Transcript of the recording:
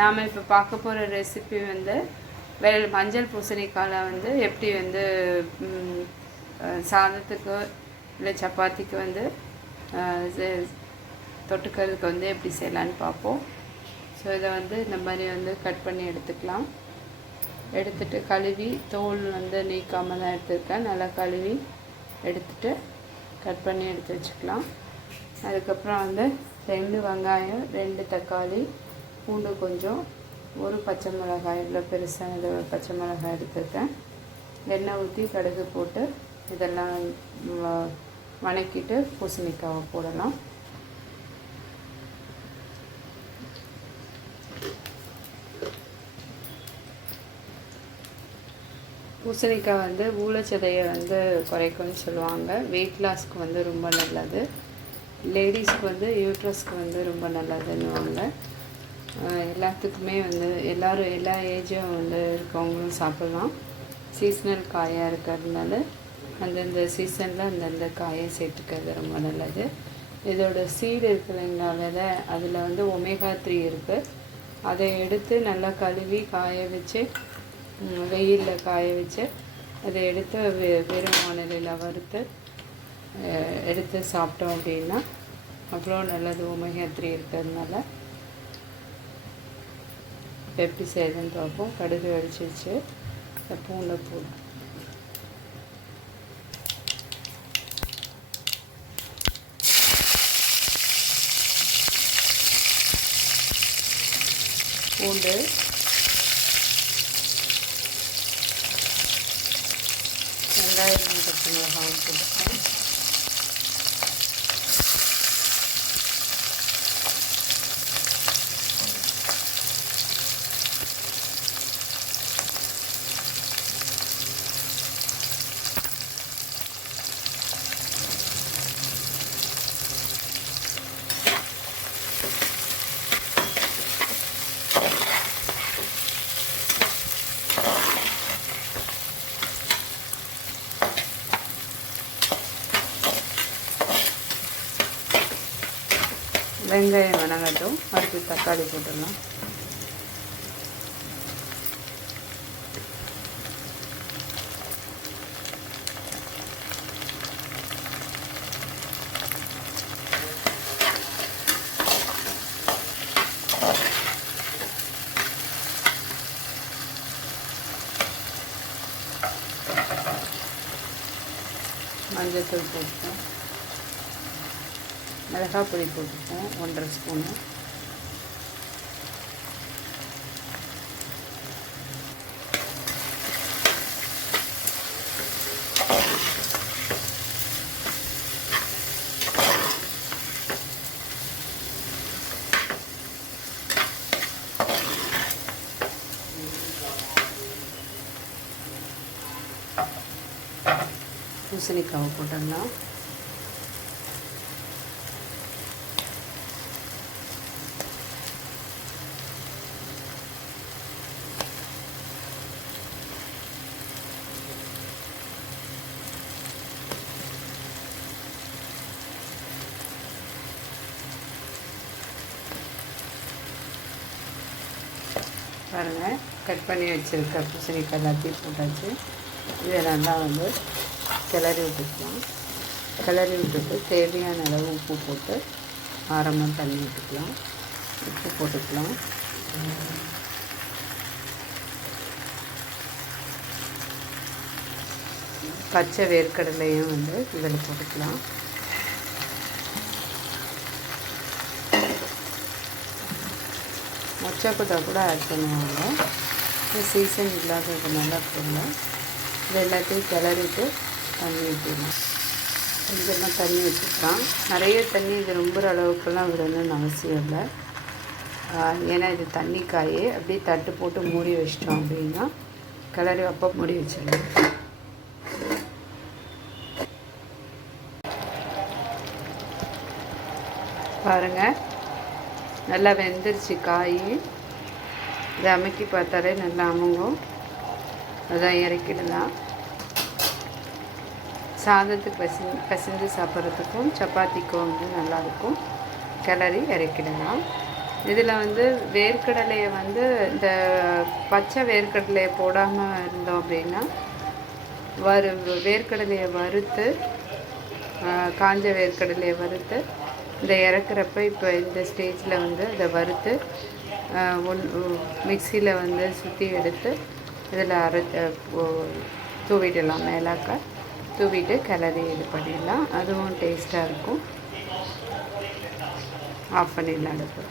நாம் இப்போ பார்க்க போகிற ரெசிபி வந்து மஞ்சள் பூசணிக்காயில் வந்து எப்படி வந்து சாதத்துக்கு இல்லை சப்பாத்திக்கு வந்து தொட்டுக்கிறதுக்கு வந்து எப்படி செய்யலான்னு பார்ப்போம். ஸோ இதை வந்து இந்த மாதிரி வந்து கட் பண்ணி எடுத்துக்கலாம். எடுத்துகிட்டு கழுவி தோல் வந்து நீக்காமல் தான் எடுத்துருக்கேன். நல்லா கழுவி எடுத்துகிட்டு கட் பண்ணி எடுத்து வச்சுக்கலாம். அதுக்கப்புறம் வந்து 2 வெங்காயம், 2 தக்காளி, பூண்டு கொஞ்சம், 1 பச்சை மிளகாய், இவ்வளோ பெருசாக பச்சை மிளகாய் எடுத்துருக்கேன். எண்ணெய் ஊற்றி கடுகு போட்டு இதெல்லாம் வணக்கிட்டு பூசணிக்காவை போடலாம். பூசணிக்காய் வந்து ஊழச்சதையை வந்து குறைக்கும்னு சொல்லுவாங்க. வெயிட் லாஸ்க்கு வந்து ரொம்ப நல்லது. லேடிஸ்க்கு வந்து யூட்ரஸ்க்கு வந்து ரொம்ப நல்லதுன்னுவாங்க. எல்லாத்துக்குமே வந்து எல்லோரும் எல்லா ஏஜும் வந்து இருக்கவங்களும் சாப்பிட்லாம். சீசனல் காயாக இருக்கிறதுனால அந்தந்த சீசனில் அந்தந்த காயை சேர்த்துக்கிறது ரொம்ப நல்லது. இதோட சீடு இருக்குதுங்களா, விதை, அதில் வந்து ஒமேகா 3 இருக்குது. அதை எடுத்து நல்லா கழுவி காய வச்சு வெயிலில் காய வச்சு அதை எடுத்து வெறும் வானிலையில் வறுத்து எடுத்து சாப்பிட்டோம் அப்படின்னா அவ்வளோ நல்லது. ஒமேகா 3 இருக்கிறதுனால எப்படி செய்யுதுன்னு பார்ப்போம். கடுகு அடிச்சு வச்சு பூண்டை போடும். பூண்டு, வெங்காயம், பச்சை மிளகாய் போட்டுக்கேன். வெங்காயம் வணங்கட்டும். அடுத்து தக்காளி போட்டுடலாம். மஞ்சள் தூள் போட்டுட்டோம். மிளகாய் பொடி போட்டுப்போம் 1.5 ஸ்பூனு. பூசணிக்காவை போட்டோம்னா பாருங்கள், கட் பண்ணி வச்சுருக்க பூசணிக்காய் எல்லாத்தையும் போட்டாச்சு. இதை நல்லா வந்து கிளறி விட்டுக்கலாம். கிளறி விட்டுட்டு தேவையான அளவு உப்பு போட்டு ஆரமாக தண்ணி விட்டுக்கலாம். உப்பு போட்டுக்கலாம். பச்சை வேர்க்கடலையும் வந்து இதில் போட்டுக்கலாம். மொச்சக்கொட்டை கூட ஆட் பண்ணுவாங்க. சீசன் இல்லாததுனால போடலாம். இது எல்லாத்தையும் கிளறிட்டு தண்ணி ஊற்றிடலாம். கொஞ்சமாக தண்ணி ஊற்றிக்கலாம். நிறைய தண்ணி இது ரொம்ப அளவுக்குலாம் விடணும்னு அவசியம் இல்லை. ஏன்னா இது தண்ணி காயே அப்படியே தட்டு போட்டு மூடி வச்சிட்டோம் அப்படின்னா கிளறி அப்போ மூடி வச்சிடலாம். பாருங்கள், நல்லா வெந்துருச்சு காய். இதை அமுக்கி பார்த்தாலே நல்லா அமுங்கும். அதான் இறக்கிடலாம். சாதத்துக்கு பசிஞ்சு சாப்பிட்றதுக்கும் சப்பாத்திக்கும் வந்து நல்லாயிருக்கும். கிளறி இறக்கிடலாம். இதில் வந்து வேர்க்கடலையை வந்து இந்த பச்சை வேர்க்கடலையை போடாமல் இருந்தோம் அப்படின்னா வேர்க்கடலையை வறுத்து காஞ்ச வேர்க்கடலையை வறுத்து இந்த இறக்குறப்ப இப்போ இந்த ஸ்டேஜில் வந்து அதை வறுத்து மிக்சியில் வந்து சுற்றி எடுத்து இதில் தூவிடலாம். மேலாக்க தூவிட்டு கிளறி இது பண்ணிடலாம். அதுவும் டேஸ்ட்டாக இருக்கும். ஆஃப் பண்ணிடலாம் அடுப்பு.